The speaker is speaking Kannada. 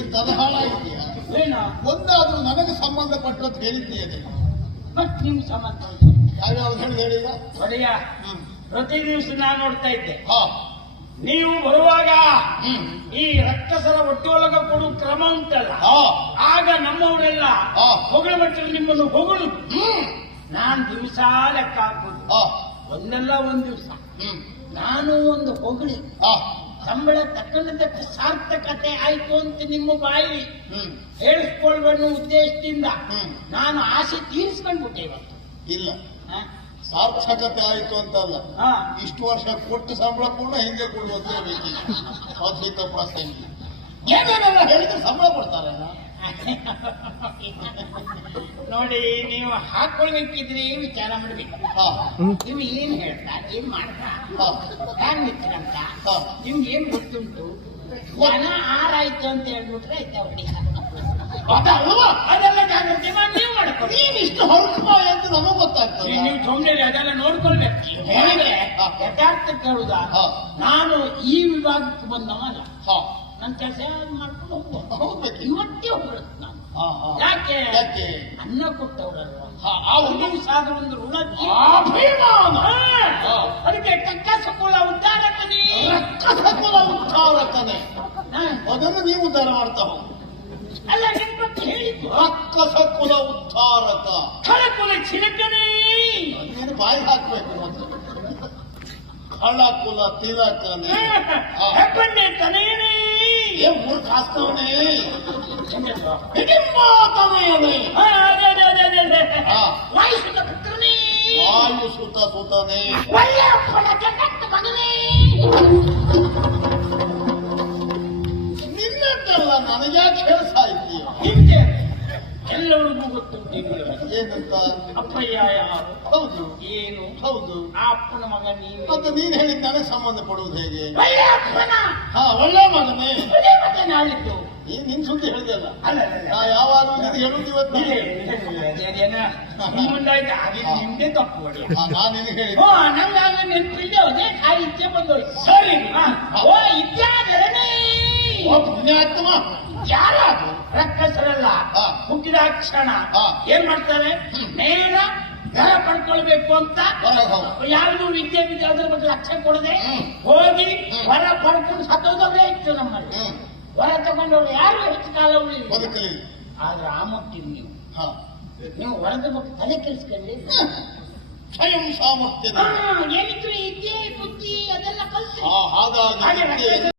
ಇಂಥದ ಹಾಳ ಇದೆಯಾ? ಒಂದಾದ್ರೂ ನನಗೆ ಸಂಬಂಧಪಟ್ಟದ್ದು ಹೇಳಿದ್ದೇನೆ. ಮತ್ ನಿಮ್ ಸಂಬಂಧ ಯಾವ್ಯಾವ್ದು ಹೇಳಿದ ಒಡೆಯ ಪ್ರತಿ ದಿವಸ ನಾನು ನೋಡ್ತಾ ಇದ್ದೆ. ಹಾ, ನೀವು ಬರುವಾಗ ಈ ರಕ್ಕಸರ ಒಟ್ಟೊಳಗ ಕೊಡುವ ಕ್ರಮ ಉಂಟಲ್ಲ, ಆಗ ನಮ್ಮವರೆಲ್ಲ ಹೊಗಳ ಮಟ್ಟದಲ್ಲಿ ನಿಮ್ಮನ್ನು ಹೊಗಳು ನಾನ್ ದಿವಸ ಲೆಕ್ಕ ಹಾಕುದು. ಒಂದಲ್ಲ ಒಂದ್ ದಿವಸ ನಾನು ಒಂದು ಹೊಗಳಿ ಸಂಬಳ ತಕ್ಕಂದಕ್ಕೆ ಸಾರ್ಥಕತೆ ಆಯ್ತು ಅಂತ ನಿಮ್ಮ ಬಾಯಿ ಹೇಳಿಸ್ಕೊಳ್ಬನ್ನೋ ಉದ್ದೇಶದಿಂದ ನಾನು ಆಸೆ ತೀರಿಸ್ಕೊಂಡ್ಬಿಟ್ಟೆ ಇವತ್ತು. ಇಲ್ಲ, ಸಾರ್ಥಕತೆ ಆಯ್ತು ಅಂತಲ್ಲ, ಇಷ್ಟು ವರ್ಷ ಕೊಟ್ಟು ಸಂಬಳ ಕೂಡ ಹಿಂದೆ ಕೊಡುವಂತೆ ಬೇಕಿಲ್ಲ. ಅಧಿಕ ಪ್ರಸಂಗಿ ಏನೇನೆಲ್ಲ ಹೇಳಿದ್ರೆ ಸಂಬಳ ಕೊಡ್ತಾರಲ್ಲ. ನೋಡಿ, ನೀವು ಹಾಕೊಳ್ಬೇಕಿದ್ರೆ ವಿಚಾರ ಮಾಡ್ಬೇಕು. ನೀವು ಏನ್ ಹೇಳ್ತಾ ಏನ್ ಮಾಡ್ತಾ ಹ್ಯಾಂಗ್ ನಿಂತಿರಂತ ನಿಮ್ಗೆ ಏನ್ ಗೊತ್ತುಂಟು. ಜನ ಆರಾಯ್ತು ಅಂತ ಹೇಳ್ಬಿಟ್ರೆ ಆಯ್ತಾ ಹೊಡಿ. ಅದೆಲ್ಲ ಜಾಗ್ರತೆ ಮಾಡಿ ನೀವು ಮಾಡ್ಕೊಳ್ಳಿ. ನೀನ್ ಇಷ್ಟು ಹೊರತು ಅಂತ ನಮಗ್ ಗೊತ್ತಾಗ್ತದೆ. ನೀವು ಸುಮ್ಮನೆ ಅದೆಲ್ಲ ನೋಡ್ಕೊಳ್ಬೇಕು. ಹೇಳಿದ್ರೆ ಯಥಾರ್ಥ ಕೇಳುದ, ನಾನು ಈ ವಿಭಾಗಕ್ಕೆ ಬಂದವಲ್ಲ, ನನ್ನ ಕೆಲಸ ಮಾಡ್ಕೊಂಡು ಹೋಗ್ಬೇಕು. ಇವತ್ತೇ ಹೋಗ್ಬೇಕು ನಾನು. ಯಾಕೆ? ಅನ್ನ ಕೊಟ್ಟವ್ರಲ್ವ, ಒಂದು ಸಾಧ ಒಂದು ಋಣ. ಅದಕ್ಕೆ ಕಕ್ಕಸ ಕುಲ ಉದ್ಧಾರಕನೇ. ಕುಲ ಉದ್ಧಾರಕನೇ, ಅದನ್ನು ನೀವು ಉದ್ಧಾರ ಮಾಡ್ತಾ ಹೋಗಿ. ಅಲ್ಲ, ನಿಮ್ ಬಗ್ಗೆ ಹೇಳಿದ್ದು ರಕ್ಕಸ ಕುಲ ಉದ್ಧಾರಕ. ಖಳಕುಲ ಚಿಲಕನೇ. ನೀನು ಬಾಯಿ ಹಾಕ್ಬೇಕು ಮೊದಲು. ಖಳಕುಲ ತಿಲಕನೇ, ಹೆಬ್ಬಣ್ಣೆ ತನೆಯನೇ, ಮೂರ್ಖಾಸ್ತವನೇ, ಹಿಡಿಂಬಾತನೆಯನೇ, ವಾಯುಸುತ ಪುತ್ರನೇ, ವಾಯುಸುತ ಸುತನೇ, ಒಳ್ಳೆಯಪ್ಪನ ಕೆಟ್ಟ ಮಗನೇ. ನಿನ್ನಂತೆಲ್ಲ ನನಗ್ಯಾಕೆ ಹೇಳ್ತಾ ಇದ್ದೀಯ? ಹಿಂದೆ ಎಲ್ಲರಿಗೂ ಗೊತ್ತುಂಟು ಏನಂತ? ಅಪ್ಪಯ್ಯ ಯಾರು? ಹೌದು. ಏನು? ಹೌದು. ಆ ಅಪ್ಪನ ಮಗ ನೀವು. ಮತ್ತೆ ನೀನ್ ಹೇಳಿದ ನನಗೆ ಸಂಬಂಧ ಪಡುವುದು ಹೇಗೆ? ಒಳ್ಳೆ ಅಪ್ಪನ. ಒಳ್ಳೆ ಮಗನೇ. ಒಳ್ಳೆ ಮಗ ನಾಳಿದ್ದು. ನಿನ್ ಸುದ್ದಿ ಹೇಳಿದಲ್ಲ. ಅಲ್ಲ, ಯಾವಾಗ ಹೇಳುದು ಇವತ್ತು ಮುಂದಾಯ್ತು. ನಿಮ್ಗೆ ತಪ್ಪು ಹೊಡಿ. ನಾನು ನಿನಗೆ ಹೇಳಿ ನಮ್ಗೆ ಆಗ ನೆನಪಿಲ್ಲದೆ ಅದೇ ಕಾಯಿ ಇಚ್ಛೆ ಬಂದೋಳು. ಸರಿ. ಓ ಇತ್ಯಾದರಣೆ. ಪುಣ್ಯಾತ್ಮ. ಯಾರು ರಕ್ಕಸರಲ್ಲ, ಹುಟ್ಟಿದ ಕ್ಷಣ ಏನ್ ಮಾಡ್ತಾರೆ, ನೇರ ಘರ ಪಡ್ಕೊಳ್ಬೇಕು ಅಂತ ಯಾರಿಗೂ ವಿದ್ಯೆ ಅದ್ರ ಬಗ್ಗೆ ಲಕ್ಷ್ಯ ಕೊಡದೆ ಹೋಗಿ ಹೊರ ಪಡ್ಕೊಂಡು ಸತ್ತೋದವ್ರೇ ಇತ್ತು ನಮ್ಮಲ್ಲಿ. ಹೊರ ತಗೊಂಡವ್ರು ಯಾರು ಹೆಚ್ಚು ಕಾಲ ಉಳಿಲಿಲ್ಲ. ಆದ್ರೆ ಆ ಮಟ್ಟಿಗೆ ನೀವು ಹೊರದ ಬಗ್ಗೆ ತಲೆ ಕೆಲ್ಸ್ಕೊಳ್ಳಿ. ಸ್ವಯಂ ಸಾಮರ್ಥ್ಯ ಏನಿದ್ರು ವಿದ್ಯೆ ಬುದ್ಧಿ ಅದೆಲ್ಲ ಕಲ್ಸಿ ಹಾಗಾಗಿ